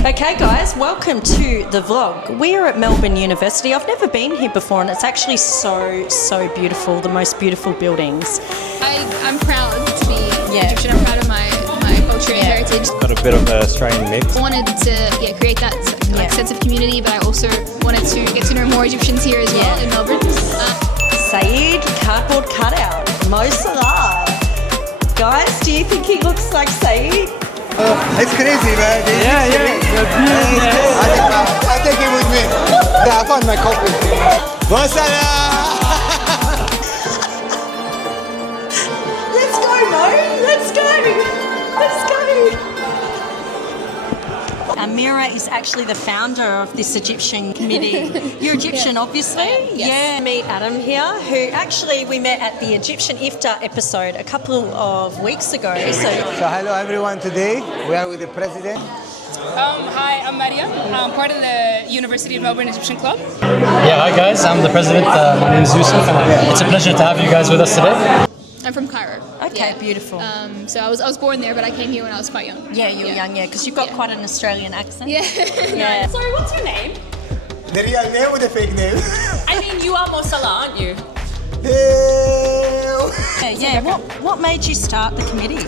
Okay guys, welcome to the vlog. We are at Melbourne University. I've never been here before and it's actually so beautiful, the most beautiful buildings. I'm proud to be Egyptian. I'm proud of my culture and heritage. Got a bit of an Australian mix. I wanted to create that sense of community, but I also wanted to get to know more Egyptians here as well in Melbourne. Saeed, cardboard cutout, Mo Salah. Guys, do you think he looks like Saeed? It's crazy, man. I take it with me. I found my copy. Mo Salah! Let's go, Mo. Let's go. Amira is actually the founder of this Egyptian committee. You're Egyptian, obviously? Yes. Yeah. Meet Adam here, who actually we met at the Egyptian Iftar episode a couple of weeks ago. So hello everyone, today we are with the president. Hi, I'm Maria. I'm part of the University of Melbourne Egyptian Club. Yeah, hi guys, I'm the president. My name is Yusuf, and it's a pleasure to have you guys with us today. I'm from Cairo. Okay, beautiful. So I was born there, but I came here when I was quite young. Yeah, you were young, because you've got quite an Australian accent. Yeah. Sorry, what's your name? The real name or the fake name? I mean, you are Mo Salah, aren't you? What made you start the committee?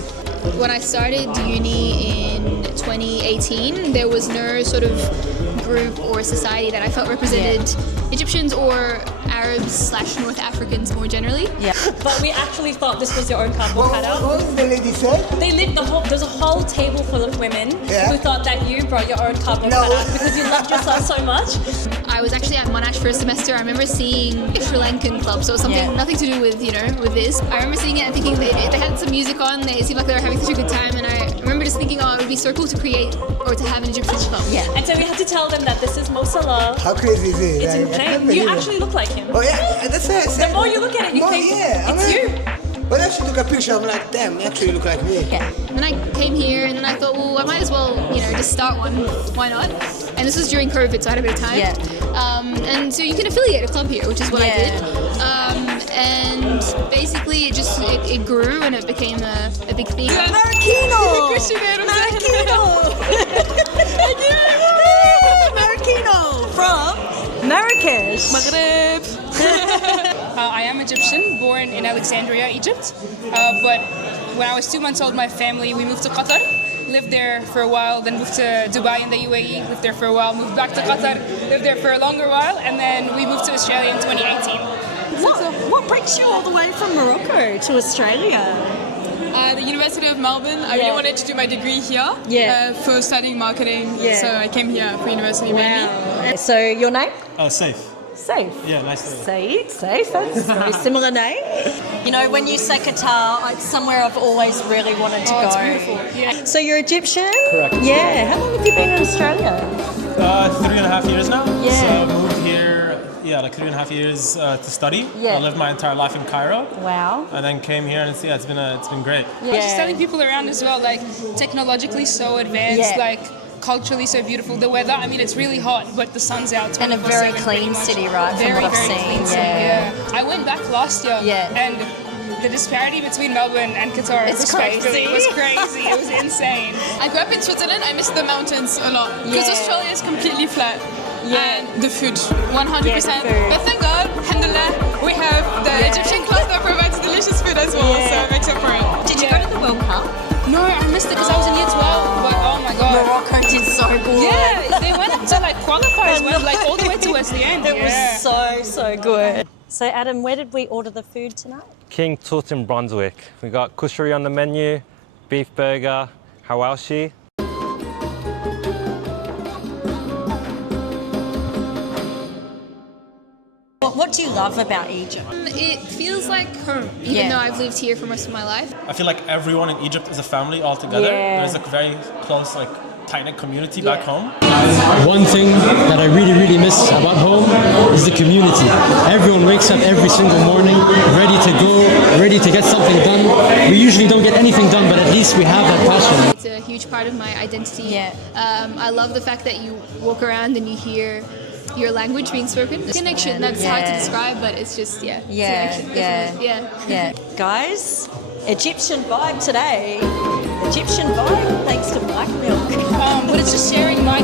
When I started uni in 2018, there was no sort of group or society that I felt represented Egyptians or Arabs/North Africans more generally. Yeah. But we actually thought this was your own cardboard cutout. What did the lady say? There's a whole table full of women who thought that you brought your own cardboard cutout because you loved yourself so much. I was actually at Monash for a semester. I remember seeing a Sri Lankan club, so something nothing to do with with this. I remember seeing it and thinking they had some music on. They seemed like they were having such a good time, and I remember just thinking, oh, it would be so cool to create or to have an Egyptian club. Yeah. And so we had to tell them that this is Mo Salah. How crazy is it? It's insane. You actually look like him. Oh yeah, that's what I said. The more you look at it, you think it's you. When I actually took a picture, I'm like, damn, you actually look like me. Yeah. And then I came here, and then I thought, well, I might as well, just start one. Why not? And this was during COVID, so I had a bit of time. Yeah. And so you can affiliate a club here, which is what I did. And basically, it grew, and it became a big thing. Marokino! From Marrakesh. Maghreb. I am Egyptian, born in Alexandria, Egypt. But when I was 2 months old, my family, we moved to Qatar. Lived there for a while, then moved to Dubai in the UAE, lived there for a while, moved back to Qatar, lived there for a longer while, and then we moved to Australia in 2018. What brings you all the way from Morocco to Australia? The University of Melbourne. I really wanted to do my degree here for studying marketing. So I came here for university mainly. So your name? Safe. Safe. Yeah, nice to meet you. Safe. That's a very similar name. When you say Qatar, it's somewhere I've always really wanted to go. It's beautiful. Yeah. So you're Egyptian? Correct. Yeah. How long have you been in Australia? 3.5 years now. Yeah. So I moved here, like 3.5 years to study. Yeah. I lived my entire life in Cairo. Wow. And then came here, and it's been great. I was just telling people around as well, like technologically so advanced, like culturally so beautiful. The weather, I mean, it's really hot, but the sun's out. And a very clean city, right? From what I've seen. I went back last year, and the disparity between Melbourne and Qatar It's crazy. was crazy. It was insane. I grew up in Switzerland. I miss the mountains a lot because Australia is completely flat. And the food, 100%. But thank God, alhamdulillah, we have the Egyptian club that provides delicious food as well, so it makes up for it. Did you go to the World Cup? No, I missed it because I was in year 12, but oh my God. Morocco did so good. Yeah, they went to qualifiers, went all the way towards the end. It was so good. So Adam, where did we order the food tonight? King Tut in Brunswick. We got Kushary on the menu, beef burger, Hawawshi. What do you love about Egypt? It feels like home, even though I've lived here for most of my life. I feel like everyone in Egypt is a family all together. There's a very close, tight-knit community back home. One thing that I really miss about home is the community. Everyone wakes up every single morning, ready to go, ready to get something done. We usually don't get anything done, but at least we have that passion. It's a huge part of my identity. I love the fact that you walk around and you hear your language being spoken. Connection, that's hard to describe, but it's just, connection. Guys, Egyptian vibe today. Egyptian vibe thanks to black milk. But it's just sharing my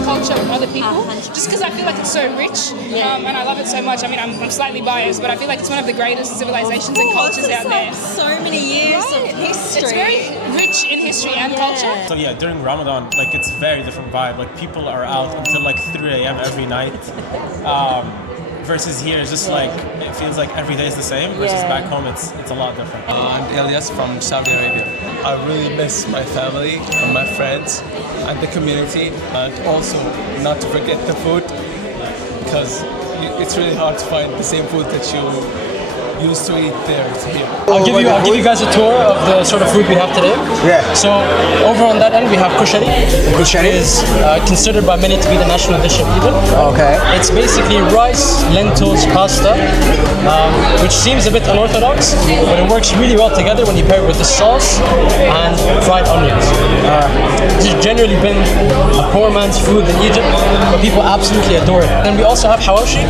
other people, just because I feel like it's so rich and I love it so much. I mean, I'm slightly biased, but I feel like it's one of the greatest civilizations and cultures out there. So many years of history. It's very rich in history and culture. So yeah, during Ramadan, like it's very different vibe. Like people are out until like 3 a.m. every night. Versus here, it's just like it feels like every day is the same. Versus back home, it's a lot different. I'm Elias from Saudi Arabia. I really miss my family and my friends and the community, and also not to forget the food, because it's really hard to find the same food that you used to eat there here. I'll give you guys a tour of the sort of food we have today. Yeah. So over on that end we have kushary. Kushary Is considered by many to be the national dish of Egypt. Okay. It's basically rice, lentils, pasta, which seems a bit unorthodox, but it works really well together when you pair it with the sauce and fried onions. This has generally been a poor man's food in Egypt, but people absolutely adore it. And we also have hawawshi,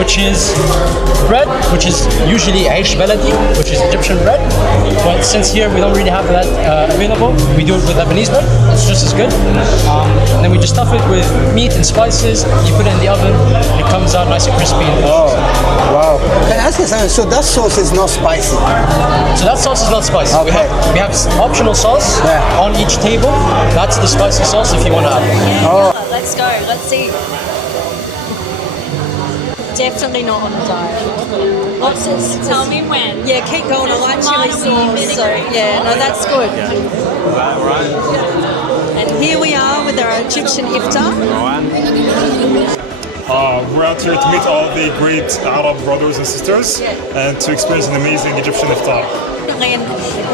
which is bread, which is usually aish baladi, which is Egyptian bread. But since here we don't really have that available, we do it with Lebanese bread. It's just as good. And then we just stuff it with meat and spices. You put it in the oven, and it comes out nice and crispy. And Oh, wow. Can I ask you something? So that sauce is not spicy? So that sauce is not spicy. Okay. We have optional sauce on each table. That's the spicy sauce if you want to add it. Oh. Let's go. Let's see. Definitely not on a diet. Tell me when. Yeah, keep going. I like chili sauce. So yeah, no, that's good. Right. And here we are with our Egyptian Iftar. We're out here to meet all the great Arab brothers and sisters and to experience an amazing Egyptian Iftar. And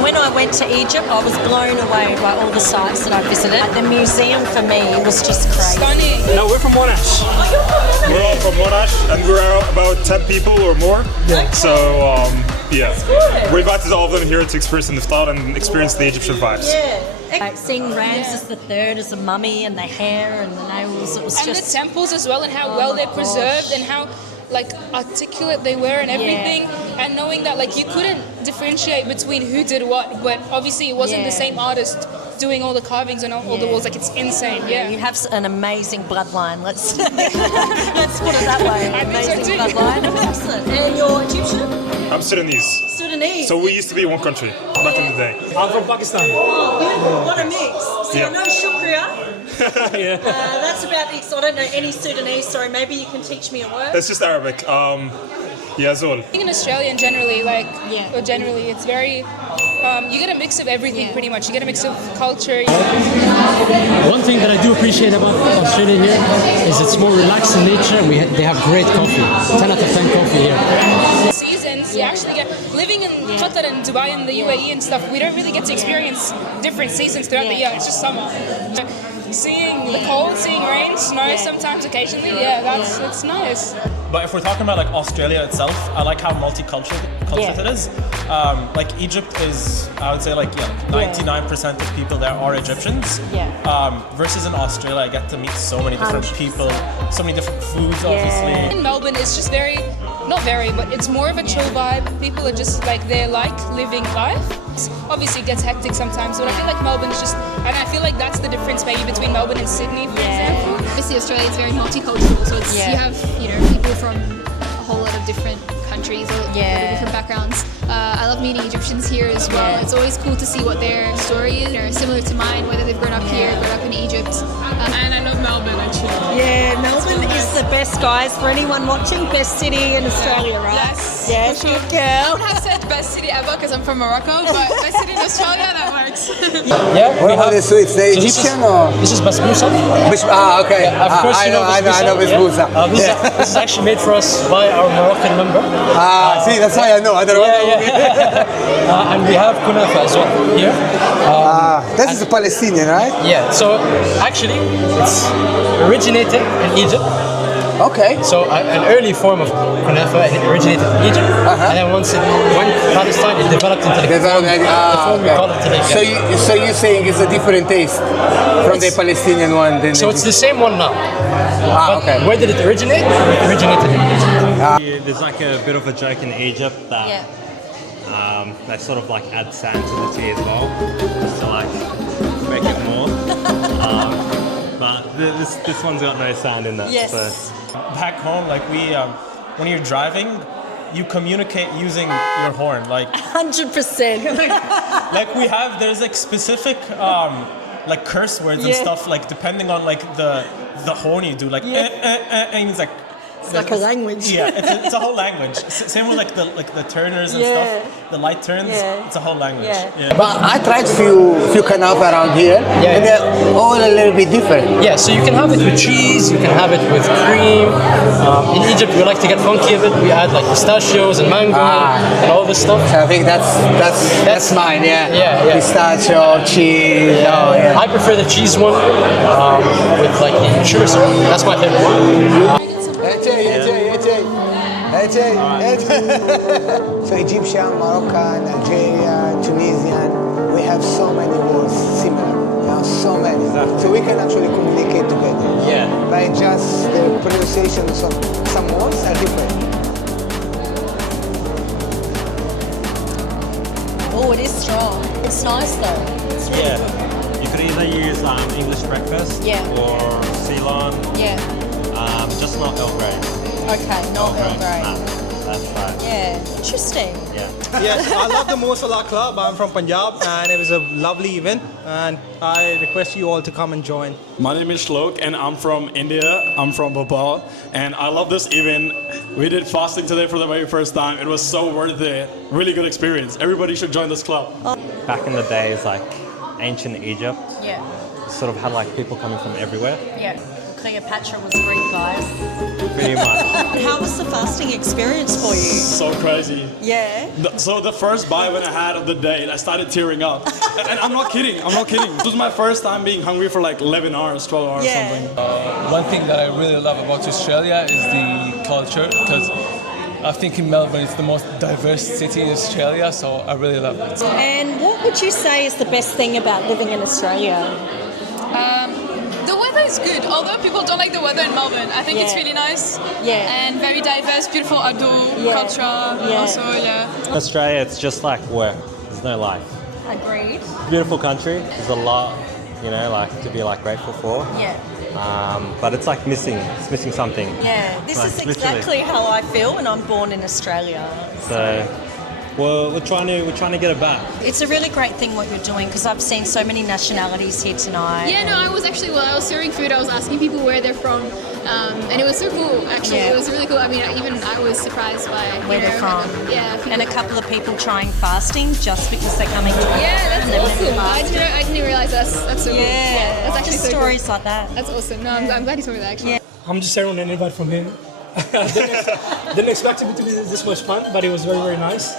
when I went to Egypt, I was blown away by all the sites that I visited. The museum for me was just crazy. Stunning. No, we're from Monash. We're all from Monash and we're about 10 people or more. Yeah. So, we invited all of them here to experience an Iftar and experience the Egyptian vibes. Yeah. Like seeing Ramses III as a mummy and the hair and the nails, it was and just... the temples as well, and how well they're preserved and how like articulate they were and everything, and knowing that like you couldn't differentiate between who did what, but obviously it wasn't the same artist doing all the carvings and all the walls. Like it's insane. You have an amazing bloodline. Let's put it that way. I think so Amazing too. bloodline. Excellent. And you're Egyptian? I'm Sudanese. Sudanese. So we used to be one country back in the day. I'm from Pakistan. Oh, beautiful. What a mix. So Yeah. I know shukriya. Yeah. That's about it. So I don't know any Sudanese. Sorry, maybe you can teach me a word. It's just Arabic. Yazul. In Australia, generally, it's very. You get a mix of everything, pretty much. You get a mix of culture. One thing that I do appreciate about Australia here is it's more relaxed in nature. They have great coffee. 10 out of 10 coffee here. Seasons, you actually get living in Qatar and Dubai and the UAE and stuff. We don't really get to experience different seasons throughout the year. It's just summer. Seeing the cold, seeing rain, snow sometimes, occasionally, that's nice. But if we're talking about like Australia itself, I like how multicultural it is. Like Egypt is, I would say 99% of people there are Egyptians. Versus in Australia, I get to meet so many different people, so many different foods, obviously. In Melbourne, it's just but it's more of a chill vibe. People are just like, they're like living life. Obviously it gets hectic sometimes, but I feel like Melbourne's just, and I feel like that's the difference maybe between Melbourne and Sydney, for example. Obviously Australia is very multicultural, so it's, you have people from a whole lot of different countries or different backgrounds. I love meeting Egyptians here as well. It's always cool to see what their story is, or similar to mine, whether they've grown up here, grown up in Egypt. And I love Melbourne actually. Yeah, Melbourne is the best, guys. For anyone watching, best city in Australia, right? Yes, Yeah, for sure. good girl. I would have said best city ever because I'm from Morocco, but best city in Australia, that works. What about the sweets? The Egyptian or? This is basbousa. Okay. Of course I know basbousa. This is actually made for us by our Moroccan member. See, that's why I know. I don't know. And we have Kunafa as well here. This is Palestinian, right? Yeah, so actually it's originated in Egypt. Okay. So an early form of Kunafa, and it originated in Egypt. And then once it went to Palestine, it developed into the form we call it today. So you're saying it's a different taste from the Palestinian one? So it's the same one now. Okay. Where did it originate? It originated in Egypt. There's like a bit of a joke in Egypt that they sort of like add sand to the tea as well, just to like make it more. But This one's got no sound in that. Yes. So. Back home, like we, when you're driving, you communicate using your horn. Like 100%. like we have, there's like specific like curse words and stuff. Like depending on like the horn you do. Like and it's like. It's like a language. Yeah, it's a whole language. Same with like the turners and stuff, the light turns. Yeah. It's a whole language. Yeah. But I tried few Kunafa around here, and they're all a little bit different. Yeah, so you can have it with cheese, you can have it with cream. In Egypt, we like to get funky a bit. We add like pistachios and mango and all this stuff. So I think that's mine. Yeah. Pistachio, cheese. Oh yeah. I prefer the cheese one with like the sugar syrup. That's my favorite one. So Egyptian, Moroccan, Algeria, Tunisian, we have so many words similar, so many. So we can actually communicate together. Yeah. By just the pronunciation of some words are different. Oh, it is strong. It's nice though. It's really good. You could either use English breakfast or Ceylon. Yeah. Just not Earl Grey. Okay, not Earl Grey. Nah, that's right. Yeah, interesting. Yeah. Yes, I love the Mo Salah Club. I'm from Punjab and it was a lovely event and I request you all to come and join. My name is Shlok and I'm from India. I'm from Bhopal and I love this event. We did fasting today for the very first time. It was so worth it. Really good experience. Everybody should join this club. Back in the days, like ancient Egypt, sort of had like people coming from everywhere. Yeah. Cleopatra was Greek, guys. Pretty much. How was the fasting experience for you? So crazy. Yeah. So the first bite when I had of the day, I started tearing up. And I'm not kidding. This was my first time being hungry for like 11 hours, 12 hours, something. One thing that I really love about Australia is the culture, because I think in Melbourne it's the most diverse city in Australia, so I really love it. And what would you say is the best thing about living in Australia? The weather is good, although people don't like the weather in Melbourne. I think it's really nice. Yeah. And very diverse, beautiful outdoor culture. Also, Australia, it's just like work. There's no life. Agreed. Beautiful country. There's a lot, like to be like grateful for. Yeah. But it's like missing something. Yeah. This like, is exactly how I feel when I'm born in Australia. So we're trying to get it back. It's a really great thing what you're doing because I've seen so many nationalities here tonight. Yeah, no, I was actually, while I was serving food, I was asking people where they're from. And it was so cool, actually. Yeah. It was really cool. I mean, even I was surprised by Where they're from. People. And a couple of people trying fasting just because they're coming to Yeah, that's awesome. I didn't realize that's so cool. Yeah, That's actually just so stories cool. like that. That's awesome. No, I'm glad you told me that, actually. I'm just everyone an invite from him. Didn't expect it to be this much fun, but it was very, very nice.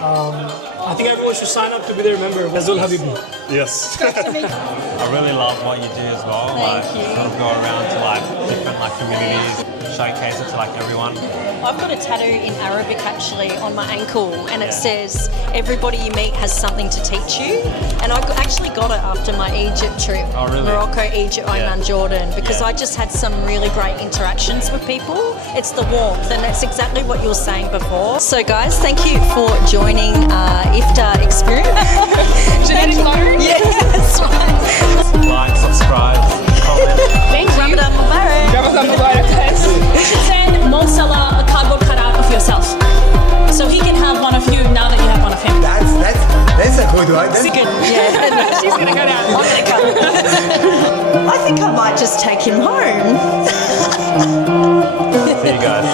I think everyone should sign up to be their member. Nazul Habibi. Yes. I really love what you do as well. Thank you. Sort of go around to like different like communities, showcase it to like everyone. I've got a tattoo in Arabic actually on my ankle and it says, everybody you meet has something to teach you. And I actually got it after my Egypt trip. Oh, really? Morocco, Egypt, Oman, Jordan, because I just had some really great interactions with people. It's the warmth and it's exactly what you were saying before. So guys, thank you for joining Iftar experience. Genetic learn? Yeah, that's right. Like, subscribe, comment. Thanks, Ramadan Mubarak. Ramadan Mubarak. Send Mo Salah a cardboard cutout of yourself. So he can have one of you now that you have one of him. That's a good one. That's good. Yeah. She's gonna go down. I'm gonna go. I think I might just take him home. See you guys.